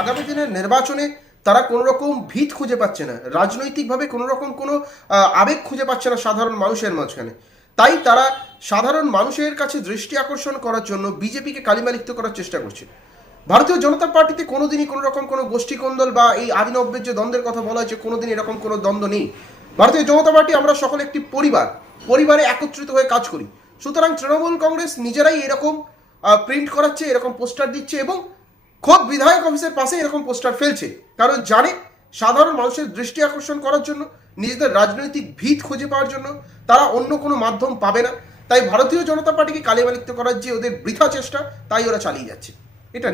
আগামী দিনের নির্বাচনে তারা কোনো রকম ভিত খুঁজে পাচ্ছে না, রাজনৈতিকভাবে কোনো রকম কোনো আবেগ খুঁজে পাচ্ছে না সাধারণ মানুষের মাঝখানে। তাই তারা সাধারণ মানুষের কাছে দৃষ্টি আকর্ষণ করার জন্য বিজেপিকে কালিমালিপ্ত করার চেষ্টা করছে। ভারতীয় জনতা পার্টিতে কোনোদিনই কোনো রকম কোনো গোষ্ঠী কোন্দল বা এই আদি নব্যের যে দ্বন্দ্বের কথা বলা হয়েছে, কোনোদিন এরকম কোনো দ্বন্দ্ব নেই। ভারতীয় জনতা পার্টি আমরা সকলে একটি পরিবারে একত্রিত হয়ে কাজ করি। সুতরাং তৃণমূল কংগ্রেস নিজেরাই এরকম প্রিন্ট করাচ্ছে, এরকম পোস্টার দিচ্ছে এবং খোদ বিধায়ক অফিসের পাশে এরকম পোস্টার ফেলছে, কারণ জানে সাধারণ মানুষের দৃষ্টি আকর্ষণ করার জন্য, নিজেদের রাজনৈতিক ভিত খুঁজে পাওয়ার জন্য তারা অন্য কোনো মাধ্যম পাবে না। তাই ভারতীয় জনতা পার্টিকে কালিমালিপ্ত করার যে ওদের বৃথা চেষ্টা, তাই ওরা চালিয়ে যাচ্ছে। এটা